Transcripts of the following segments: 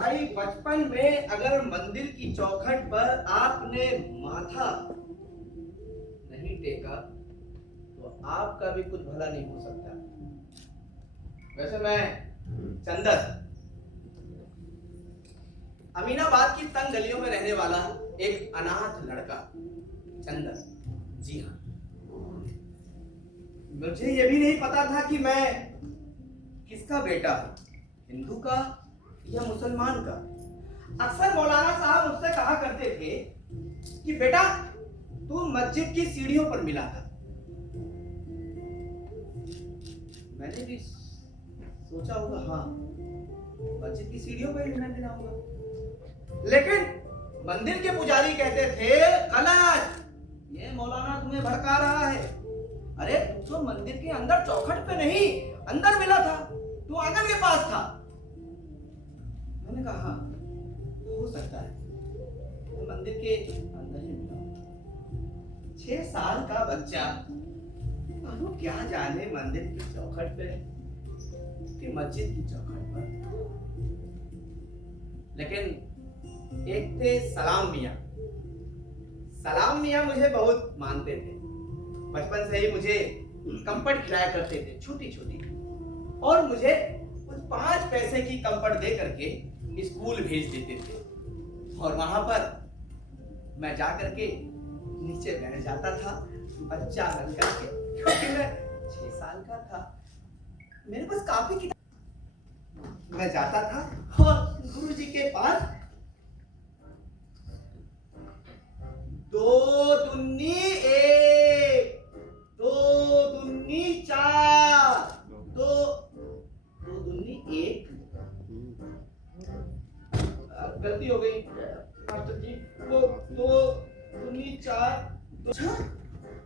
भाई बचपन में अगर मंदिर की चौखट पर आपने माथा नहीं टेका तो आपका भी कुछ भला नहीं हो सकता। वैसे मैं चंदर अमीनाबाद की तंग गलियों में रहने वाला एक अनाथ लड़का चंदर। जी हाँ, मुझे ये भी नहीं पता था कि मैं किसका बेटा हूं, हिंदू का या मुसलमान का। अक्सर मौलाना साहब मुझसे कहा करते थे कि बेटा तू मस्जिद की सीढ़ियों पर मिला था। मैंने भी सोचा होगा हाँ, मस्जिद की सीढ़ियों पर ही मैं मिला होगा, लेकिन मंदिर के पुजारी कहते थे गलत, ये मौलाना तुम्हें भड़का रहा है। अरे तू तो मंदिर के अंदर चौखट पे नहीं अंदर मिला था, तू आंगन के पास था। मैंने कहा हाँ, हो सकता है मैं मंदिर के अंदर ही मिला। 6 साल का बच्चा वो क्या जाने मंदिर की चौखट पे कि मस्जिद की चौखट पर। लेकिन एक थे सलाम मियां। सलाम मियां मुझे बहुत मानते थे। बचपन से ही मुझे कंपट खिलाया करते थे, छोटी छोटी, और मुझे कुछ 5 पैसे की कंपट दे करके स्कूल भेज देते थे। और वहां पर मैं जा करके नीचे बैठ जाता था बच्चा बन करके, क्योंकि मैं 6 साल का था। मेरे पास काफी किताब, मैं जाता था और गुरुजी के पास 2 दूनी 1, 2 दूनी 4, 2 दूनी 1। गलती हो गई मास्टर जी, वो 2 दूनी 4।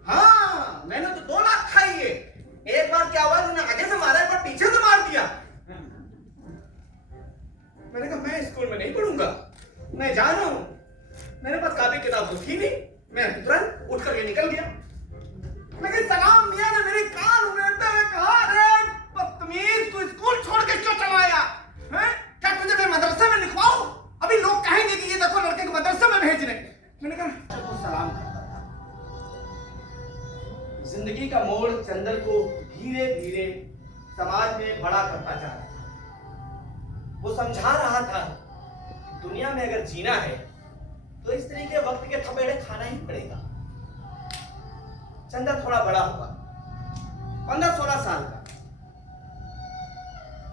हाँ, मैंने तो 2 लाख खाई है। एक बार क्या हुआ, उन्होंने आगे से मारा, एक बार पीछे से मार दिया। मैंने कहा मैं स्कूल में नहीं पढ़ूंगा, मैं जा रहा हूं। मेरे पास कापी किताब तो थी नहीं, मैं तुरंत उठ करके निकल गया। लेकिन सलाम मियां ने मेरे कान उमेरते हुए कहा, अरे बदतमीज, तू स्कूल छोड़ के क्यों चला आया? हैं? क्या तुझे मैं मदरसे में लिखवाऊं? अभी लोग कहेंगे कि ये देखो लड़के को मदरसे में भेज रहे। मैंने कहा तो सलाम करता था। जिंदगी का मोड़ चंदर को धीरे धीरे समाज में बड़ा करता जा रहा था। वो समझा रहा था दुनिया में अगर जीना है तो इस तरीके वक्त के थपेड़े खाना ही पड़ेगा। चंदर थोड़ा बड़ा हुआ, 15-16 साल का।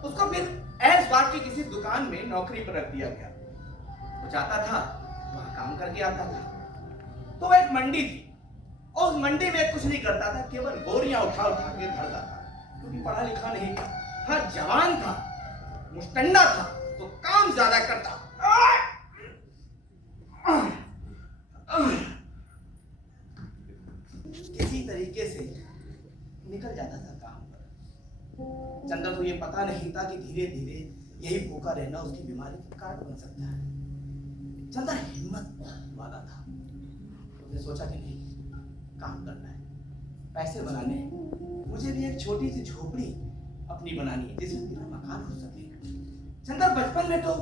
उसको फिर ऐश बाग की किसी दुकान में नौकरी पर रख दिया गया। वो जाता था, वहां काम करके आता था। तो एक मंडी थी और उस मंडी में कुछ नहीं करता था, केवल बोरियां उठा उठा के धरता था, क्योंकि पढ़ा लिखा नहीं था। हाँ, जवान था, मुस्टंडा था, तो काम ज्यादा करता। किसी तरीके से निकल जाता था काम पर। चंदर को ये पता नहीं था कि धीरे धीरे यही भूखा रहना उसकी बीमारी का कारण बन सकता है। चंदर हिम्मत वाला था। उसने सोचा कि नहीं, काम करना है, पैसे बनाने हैं, मुझे भी एक छोटी सी झोपड़ी अपनी बनानी है जिसमें मेरा मकान हो सके। चंदर बचपन में तो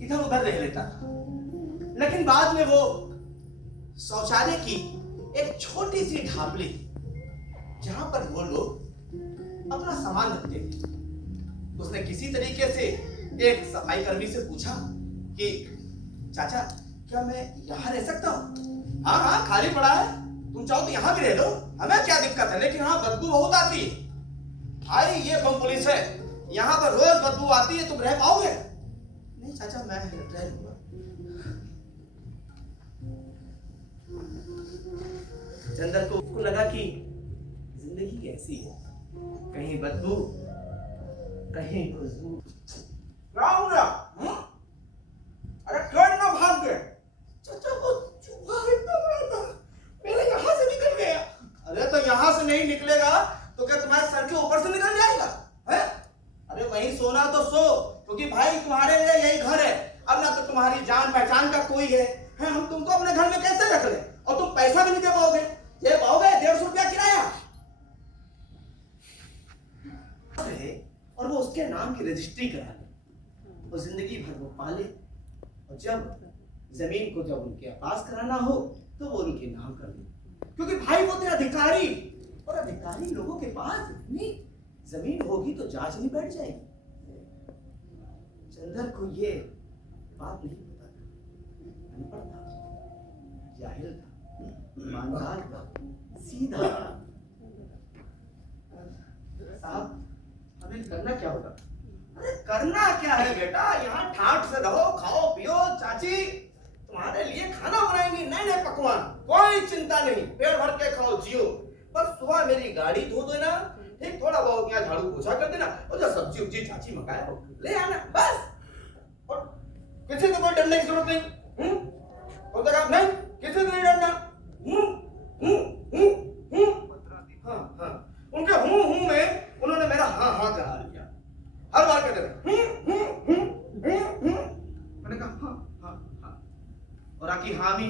इधर उधर रह लेता था, लेकिन बाद में वो शौचालय की एक छोटी सी ढाबली जहां पर वो लोग अपना सामान रखते थे। उसने किसी तरीके से एक सफाई कर्मी से पूछा कि चाचा क्या मैं यहाँ रह सकता हूँ? हाँ हाँ, खाली पड़ा है, तुम चाहो तो यहाँ भी रह लो, हमें क्या दिक्कत है, लेकिन हाँ बदबू बहुत आती है। भाई ये बम पुलिस है, यहाँ पर रोज बदबू आती है, तुम रह पाओगे? नहीं चाचा, मैं रह लूंगा। चंदर को लगा कि जिंदगी कैसी है, कहीं बदबू कहीं खुशबू। क्या हो गया? अरे क्यों ना भाग गए? चाचा सोना तो सो, क्योंकि भाई तुम्हारे लिए यही घर है। अब ना तो तुम्हारी जान पहचान का कोई है, हम तुमको अपने घर में कैसे रख ले? और तुम पैसा भी नहीं दे पाओगे। ये पाओगे 150 रुपया किराया, और वो उसके नाम की रजिस्ट्री करा ले, वो जिंदगी भर वो पाले, और जब जमीन को जब उनके पास कराना हो तो वो उनके नाम कर ले, क्योंकि भाई वो थे अधिकारी, और अधिकारी लोगों के पास इतनी जमीन होगी तो जांच नहीं बैठ जाएगी। चंदर को ये बात नहीं पता था, अनपढ़ था, जाहिल था, ईमानदार था, सीधा था। साहब हमें करना क्या होगा? अरे करना क्या है बेटा, यहाँ ठाट से रहो, खाओ पियो, चाची तुम्हारे लिए खाना बनाएंगी, नए नए पकवान, कोई चिंता नहीं, पेट भर के खाओ जियो। बस सुबह मेरी गाड़ी धो देना, ठीक, थोड़ा बहुत यहाँ झाड़ू पोछा कर देना, और जो सब्जी उब्जी चाची मंगाए हो ले आना, बस। और किसी को कोई डरने की जरूरत नहीं, तो काम नहीं, किसी से नहीं डरना। हाँ हाँ, उनके हूँ में उन्होंने मेरा हाँ हाँ करा लिया, हर बार कहते रहे मैंने कहा हाँ हाँ हाँ, और आखिर हामी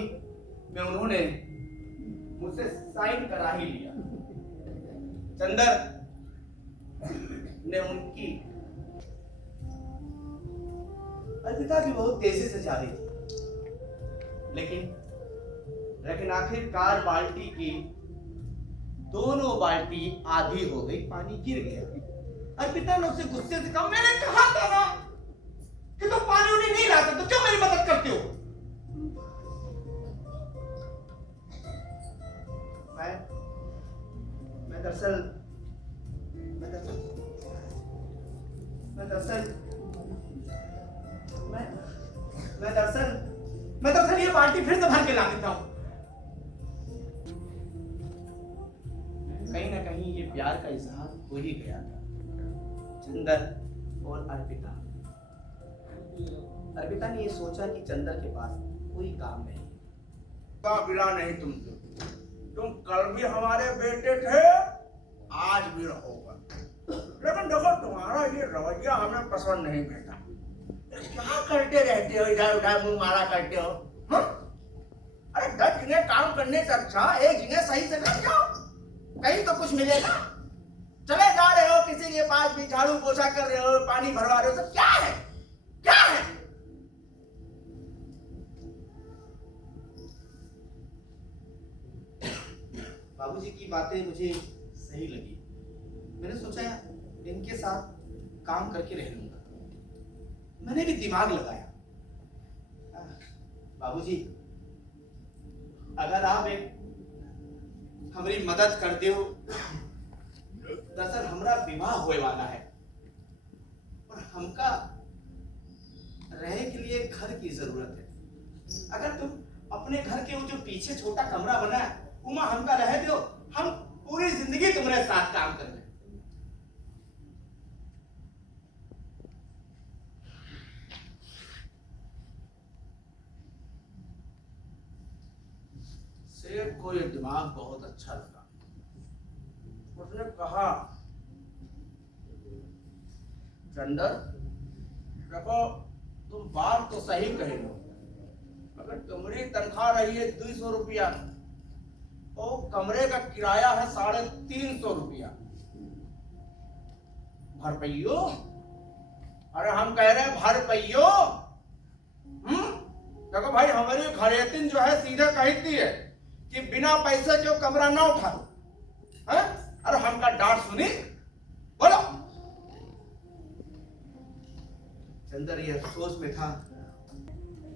में उन्होंने मुझसे साइन करा ही लिया। चंदर ने उनकी अर्पिता भी बहुत तेजी से जा रही थी, लेकिन आखिरकार बाल्टी की दोनों बाल्टी आधी हो गई, पानी गिर गया। अर्पिता ने उससे गुस्से से कहा, मैंने कहा था ना कि तुम पानी उन्हें नहीं ला सकते, क्यों मेरी मदद करते हो? मैं दरअसल ये बाल्टी फिर से भर के ला देता हूं। कहीं ना कहीं ये प्यार का इजहार हो ही गया था, चंदर और अर्पिता। अर्पिता ने ये सोचा कि चंदर के पास कोई काम नहीं, काबिला नहीं तुम कल भी हमारे बेटे थे, आज भी रहोगा, लेकिन देखो तुम्हारा ये रवैया हमें पसंद नहीं बेटा। क्या करते रहते हो, इधर उधर मुंह मारा करते हो? अरे 10 जगह काम करने से अच्छा एक जगह सही से बैठ जाओ, कहीं तो कुछ मिलेगा। चले जा रहे हो किसी के पास भी, झाड़ू पोछा कर रहे हो, पानी भरवा रहे हो, सब क्या है, क्या है? बाबूजी की बातें मुझे सही लगी, मैंने सोचा इनके साथ काम करके रह लूंगा। मैंने भी दिमाग लगाया। बाबूजी अगर आप एक हमारी मदद कर दो, दरअसल हमारा विवाह होने वाला है और हमका रहने के लिए घर की जरूरत है। अगर तुम अपने घर के वो जो पीछे छोटा कमरा बना है उमा हमका रह दो, हम पूरी जिंदगी तुम्हारे साथ काम कर रहे। सेठ को ये दिमाग बहुत अच्छा लगा, उसने कहा, चंदर देखो तुम बात तो सही कह लो, अगर तुम्हारी तनख्वाह रही है 200 रुपया, तो कमरे का किराया है 350 रुपया भरपइयो। अरे हम कह रहे हैं भरपइयो। देखो भाई हमारी घरेतिन जो है सीधे कहती है कि बिना पैसे के कमरा ना उठा दो, है? अरे हमका डांट सुनी, बोलो। चंदर ये अफसोस में था।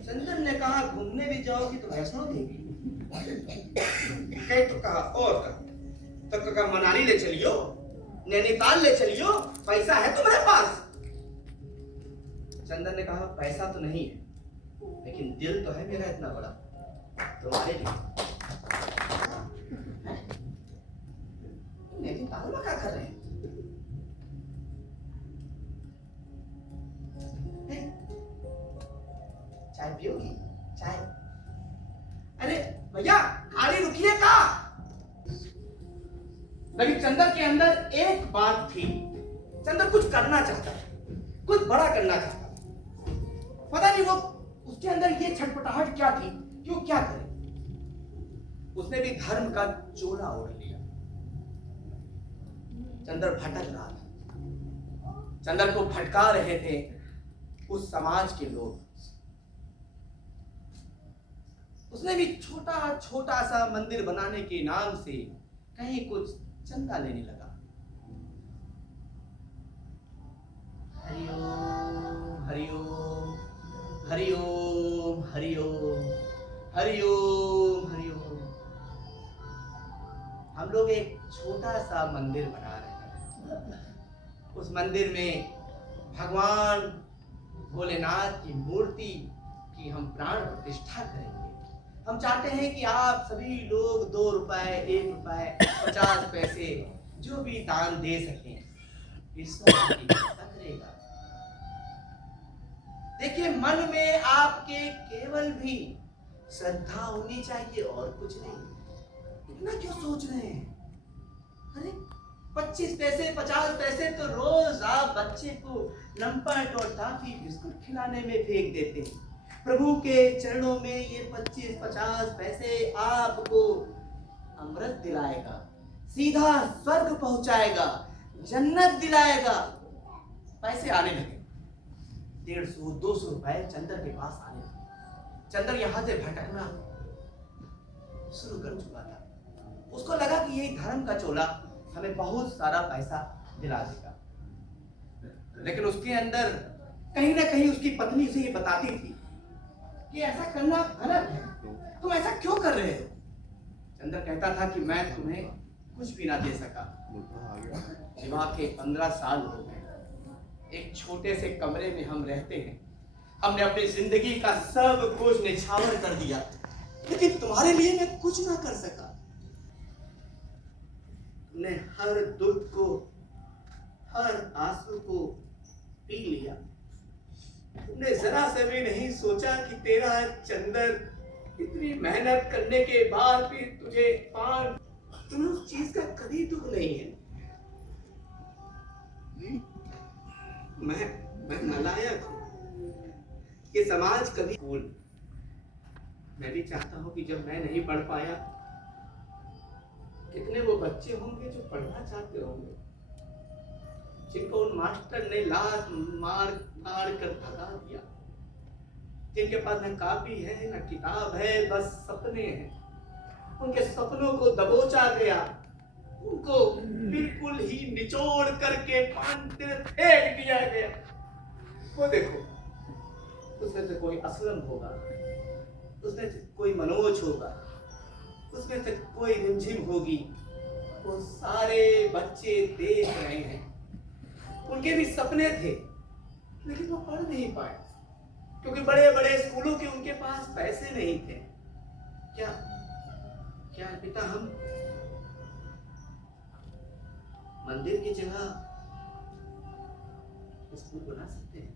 चंदर ने कहा, घूमने भी जाओगी तो वैष्णो देवी। कहीं तो कहा और तो कहा मनाली ले चलियो, नैनीताल ले चलियो, पैसा है तुम्हारे पास? चंदर ने कहा, पैसा तो नहीं है, लेकिन दिल तो है मेरा इतना बड़ा तुम्हारे लिए। नैनीताल में क्या कर रहे हैं? चाय पियोगी? चाय? अरे भैया गाड़ी रुकिए का। लेकिन चंदर के अंदर एक बात थी, चंदर कुछ करना चाहता था, बड़ा करना चाहता था। पता नहीं वो उसके अंदर ये छटपटाहट क्या थी, क्यों क्या करे। उसने भी धर्म का चोला ओढ़ लिया। चंद्र भटक रहा था। चंद्र को भटका रहे थे उस समाज के लोग। उसने भी छोटा छोटा सा मंदिर बनाने के नाम से कहीं कुछ चंदा लेने लगा। हरिओम हरिओम हरिओम हरिओम हरिओम हरिओम। हम लोग एक छोटा सा मंदिर बना रहे हैं। उस मंदिर में भगवान भोलेनाथ की मूर्ति की हम प्राण प्रतिष्ठा करेंगे। हम चाहते हैं कि आप सभी लोग 2 रुपए, 1 रुपए, 50 पैसे जो भी दान दे सकें। ईश्वर आपकी कृपा करेगा। देखिए, मन में आपके केवल भी श्रद्धा होनी चाहिए और कुछ नहीं। इतना क्यों सोच रहे हैं? अरे 25 पैसे, 50 पैसे तो रोज आप बच्चे को लंपट और टॉफी बिस्कुट खिलाने में फेंक देते हैं। प्रभु के चरणों में ये 25-50 पैसे आपको अमृत दिलाएगा, सीधा स्वर्ग पहुंचाएगा, जन्नत दिलाएगा। पैसे आने लगे, 150-200 रुपए चंद्र के पास आने लगे। चंद्र यहां से भटकना शुरू कर चुका था। उसको लगा कि यही धर्म का चोला हमें बहुत सारा पैसा दिला देगा। लेकिन उसके अंदर कहीं ना कहीं उसकी पत्नी उसे ये बताती थी कि ऐसा करना गलत है, तुम ऐसा क्यों कर रहे हो? चंद्र कहता था कि मैं तुम्हें कुछ भी ना दे सका। विवाह के 15 साल हो गए। एक छोटे से कमरे में हम रहते हैं। हमने अपनी जिंदगी का सब कुछ निछावर कर दिया, लेकिन तुम्हारे लिए मैं कुछ ना कर सका। तुमने हर दुख को, हर आंसू को पी लिया। तुमने जरा से भी नहीं सोचा कि तेरा चंद्र इतनी मेहनत करने के बाद भी तुझे पान, तुम्हें उस चीज का कभी दुख नहीं है। मैं नालायक हूं। ये समाज कभी भूल। मैं भी चाहता हूं कि जब मैं नहीं पढ़ पाया, कितने वो बच्चे होंगे जो पढ़ना चाहते होंगे, जिनको उन मास्टर ने लात मार मार कर भगा दिया, जिनके पास न कॉपी है न किताब है, बस सपने हैं। उनके सपनों को दबोचा गया, उनको बिल्कुल ही निचोड़ करके पानी में फेंक दिया गया। वो देखो, उसमें से कोई असलम होगा, उसमें से कोई मनोज होगा, उसमें से कोई रिमझिम होगी। वो सारे बच्चे देख रहे हैं। उनके भी सपने थे, लेकिन वो पढ़ नहीं पाए, क्योंकि बड़े बड़े स्कूलों के उनके पास पैसे नहीं थे। क्या क्या बेटा, हम मंदिर की जगह स्कूल बना सकते हैं?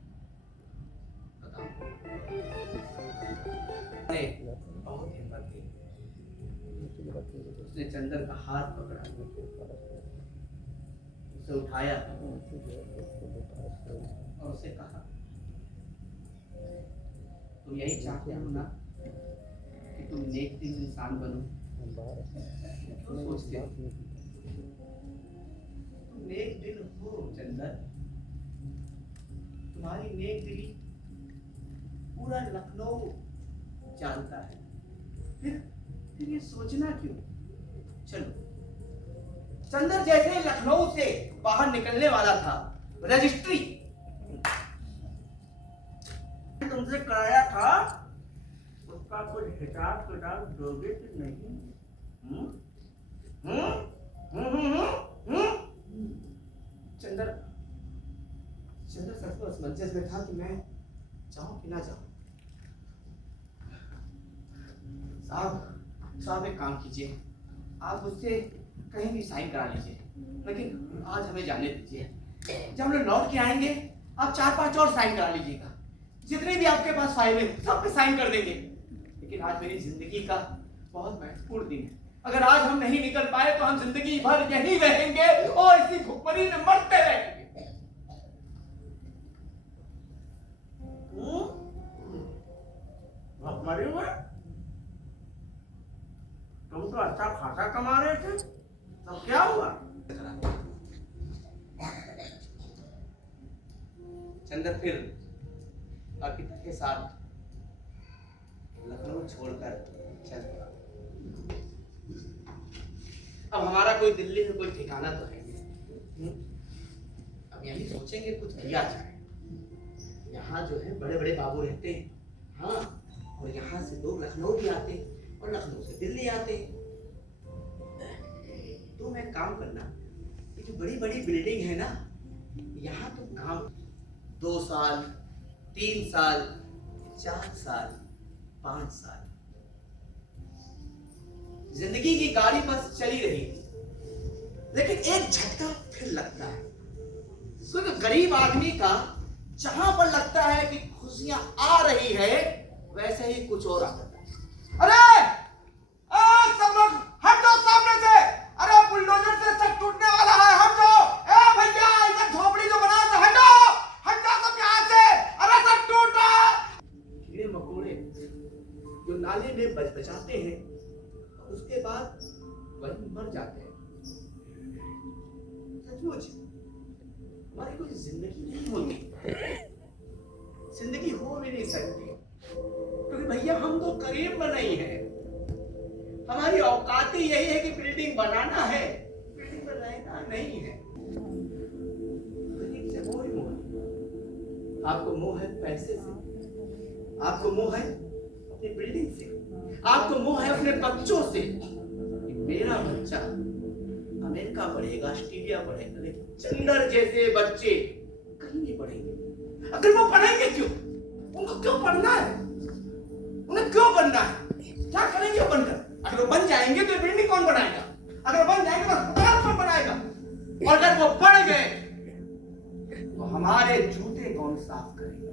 बताओ। बहुत हिम्मत थी। उसने चंद्र का हाथ पकड़ा, उसे उठाया और उसे कहा, तुम यही चाहते हो ना कि तुम नेक दिल इंसान बनो? क्यों सोचते हो? तुम नेक दिल हो चंद्र। तुम्हारी नेक दिली पूरा लखनऊ जानता है। फिर ये सोचना क्यों? चलो। चंद्र जैसे लखनऊ से बाहर निकलने वाला था, रजिस्ट्री तुमसे कराया था, उसका कुछ हिसाब किताब दोगे कि नहीं? चंद्र सच में असमंजस में था कि मैं जाऊं कि ना जाऊं। साहब एक काम कीजिए, आप मुझसे कहीं भी साइन करा लीजिए, लेकिन आज हमें जाने दीजिए। जब हम लोग लौट के आएंगे, आप 4-5 और साइन करा लीजिएगा। जितने भी आपके पास फाइल है सब पे साइन कर देंगे। लेकिन आज मेरी जिंदगी का बहुत महत्वपूर्ण दिन है। अगर आज हम नहीं निकल पाए तो हम जिंदगी भर यहीं रहेंगे और इसी भुखमरी में मरते रहेंगे। भुखमरी में? तुम तो अच्छा खासा कमा रहे थे, तब क्या हुआ? चंदर फिर पिता के साथ लखनऊ छोड़कर चल पड़ा। अब हमारा कोई दिल्ली में कोई ठिकाना तो है नहीं। अब यही सोचेंगे कुछ किया जाए। यहाँ जो है बड़े बड़े बाबू रहते हैं, हाँ, और यहाँ से लोग लखनऊ भी आते हैं और लखनऊ से दिल्ली आते हैं। तो मैं काम करना, ये जो बड़ी बड़ी बिल्डिंग है ना, यहाँ तो काम 2 साल, 3 साल, 4 साल, 5 साल जिंदगी की गाड़ी बस चली रही थी, लेकिन एक झटका फिर लगता है। सिर्फ गरीब आदमी का जहां पर लगता है कि खुशियां आ रही है, वैसे ही कुछ और आता है। अरे सब लोग हट जाओ सामने से। अरे बुलडोजर से सब टूटने वाला है, हट जाओ। ए भैया, इधर झोपड़ी जो बना है, हट जाओ सब यहाँ से। अरे सब टूट रहा है। कीड़े मकोड़े जो नाले में बचबचाते हैं, उसके बाद वही मर जाते हैं। सचमुच हमारी कोई जिंदगी नहीं होती, जिंदगी हो भी नहीं सकती, क्योंकि भैया हम तो गरीब नहीं है। हमारी औकात ही यही है कि बिल्डिंग बनाना है, बिल्डिंग में रहना नहीं है। गरीब से मोह ही मोह है। आपको मोह है पैसे से, आपको मोह है अपनी बिल्डिंग से, आपको मोह है अपने बच्चों से। मेरा बच्चा अमेरिका पढ़ेगा, ऑस्ट्रेलिया पढ़ेगा, लेकिन चंदर जैसे बच्चे कहीं नहीं पढ़ेंगे। अगर वो पढ़ेंगे क्यों? उनको क्यों पढ़ना है? उन्हें क्यों बनना है? क्या करेंगे वो बनकर? अगर वो बन जाएंगे तो बिल्डिंग कौन बनाएगा? अगर बन जाएंगे तो अस्पताल कौन बनाएगा? और अगर वो पढ़ गए तो हमारे जूते कौन साफ करेगा?